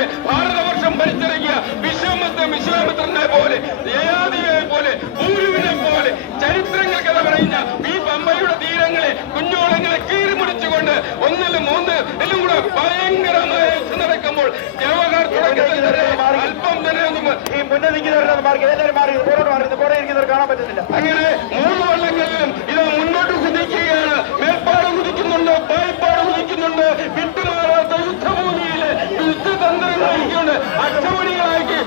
പോലെ ഭാരതവർഷം ഭരിച്ചിറങ്ങിയ വിശ്വാമിത്രനെ പോലെ യയാതിയെ പോലെ ഊരുവിനെ പോലെ ചരിത്രങ്ങൾ കഥ പറയുന്ന ഈ പമ്പയുടെ തീരങ്ങളെ കുഞ്ഞോളങ്ങളെ കീറിമുടിച്ചുകൊണ്ട് ഒന്നിലും മൂന്ന് എല്ലാം കൂടെ ഭയങ്കരമായ നടക്കുമ്പോൾ ജവഹർ തുടക്കത്തിൽ അല്പം തന്നെ ഈ മുന്നേ കാണാൻ പറ്റുന്നില്ല. അങ്ങനെ മൂന്ന് വള്ളങ്ങളിലും ഇത് മുന്നോട്ട് കുതിക്കുകയാണ്. മേൽപ്പാട് കുതിക്കുന്നുണ്ട്, പായ്പാട് കുതിക്കുന്നുണ്ട്. വിട്ടുമാറാത്ത യുദ്ധഭൂമിയിലെ യുദ്ധതന്ത്രങ്ങളായിക്കൊണ്ട് അച്ചമണികളാക്കി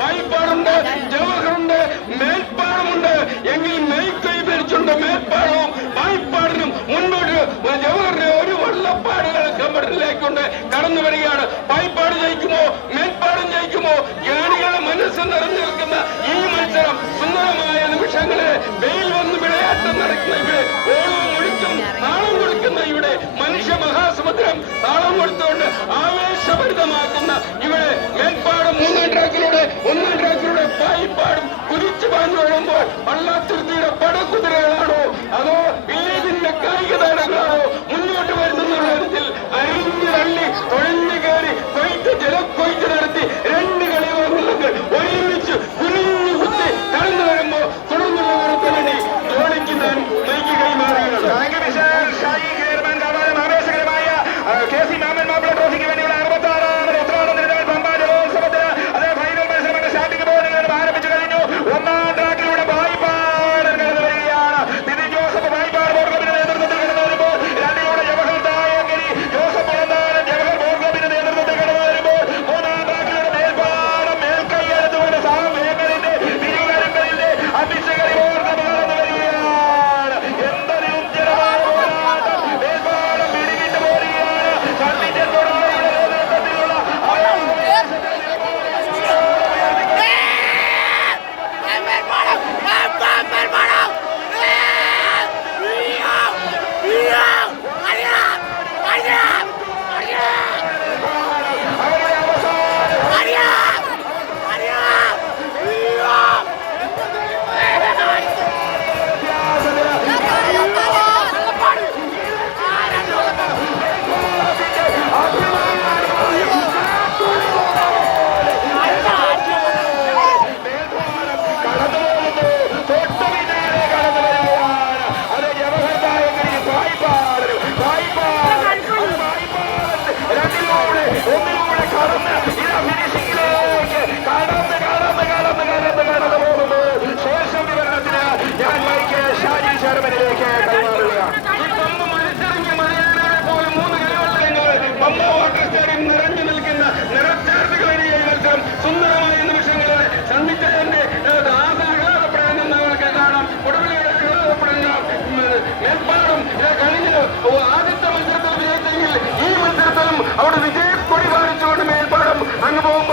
പായ്പാടുണ്ട്, ജവഹറുണ്ട്, മേൽപ്പാടുമുണ്ട്. എങ്കിൽ മേൽക്കൈ ഭരിച്ചുണ്ട് മേൽപ്പാടവും പായ്പാടിനും മുന്നോട്ട് ജവഹറിനെ ഒരു വള്ളപ്പാടുകൾ കമ്പടിലേക്കൊണ്ട് കടന്നു വരികയാണ്. പായ്പാട് ജയിക്കുമോ മേൽപ്പാടും ജയിക്കുമോ? ജ്ഞാനികളുടെ മനസ്സ് നിറഞ്ഞു നിൽക്കുന്ന ഈ മത്സരം സുന്ദരമായ നിമിഷങ്ങളെ വെയിൽ വന്ന് വിളയാട്ടം നടക്കുന്ന ഇവിടെ ഓളവും ഒഴുക്കും താളം കൊടുക്കുന്ന ഇവിടെ മനുഷ്യ മഹാസമുദ്രം താളം കൊടുത്തുകൊണ്ട് ആവേശഭരിതമാക്കുന്ന ഇവിടെ മേൽപ്പാടും ഒന്നാം ട്രാക്കിലൂടെ പായിപ്പാടും കുതിച്ചു പാഞ്ഞു വരുമ്പോൾ വള്ളാത്തുരുത്തിയുടെ പടക്കുതിരകളാണോ അതോ വില്ലേജിന്റെ കായിക താരങ്ങളാണോ മുന്നോട്ട് വരുന്നുള്ള തരത്തിൽ അരിഞ്ഞു തള്ളി തൊഴിഞ്ഞു കയറി കൊയ്ത്ത് ജലക്കൊയ്ത്ത് നടത്തി രണ്ട് കളിവള്ളങ്ങൾ ഒരുമിച്ച് കുനിഞ്ഞു കുത്തി കടന്നു വരുമ്പോ തുടർന്നുള്ള വേണ്ടി ജോലിക്ക് ഞാൻ മൈക്ക് കൈമാറുകയാണ്. ആവേശകരമായ KC മാമൻ മാപ്പിള ട്രോഫിക്ക് വേണ്ടിയുള്ള 66ാമത് ഉത്രാടം തിരുനാൾ പമ്പ ജലോത്സവത്തിന് അതേ ഫൈനൽ മത്സരങ്ങളുടെ സ്റ്റാർട്ടിംഗ് പോയിന്റുകൾ ആരംഭിച്ചു കഴിഞ്ഞു. ഒന്നാം ട്രാക്കിലൂടെ പായ്പാട് കടന്നു വരികയാണ്. നിതിൻ ജോസഫ് പായ്പാട് ബോർഗോവിന്റെ നേതൃത്വത്തിൽ കടന്നു വരുമ്പോൾ രണ്ടിലൂടെ ജവഹർ തായങ്കരി ജോസഫ് പുറന്താനം ജവഹർ ബോർഗോവിന്റെ നേതൃത്വത്തിൽ കടന്നു വരുമ്പോൾ മൂന്നാം ട്രാക്കിലൂടെ മേൽപ്പാടം മേൽക്കൈ എടുത്തുകൊണ്ട് സാമേഖലിന്റെ തിരുവരങ്ങളിന്റെ അഭിഷേകരി ബോർഗം കടന്നു വരികയാണ്. എന്തൊരു ഉജ്ജലമായ പോരാട്ടം! മേൽപ്പാടം പിടിവിട്ട് പോരുകയാണ്. സണ്ണിന്റെ തൊടുപുഴയുടെ നേതൃത്വത്തിലുള്ള നിറഞ്ഞു നിൽക്കുന്ന നിറച്ചാർത്തുകളെ മത്സരം സുന്ദരമായ നിമിഷങ്ങളിൽ സന്ധിച്ചതിന്റെ ആഹ്ലാദപ്പെടാൻ നമുക്ക് കാണാം. ഒടുവിലൂടെ ആഹ്ലാദപ്പെടാം. മേൽപ്പാടും കഴിഞ്ഞ ആദ്യത്തെ മത്സരത്തിൽ വിജയിച്ചെങ്കിൽ ഈ മത്സരത്തിലും അവിടെ വിജയക്കൊടി പാലിച്ചുകൊണ്ട് മേൽപ്പാടും അങ്ങ് പോകും.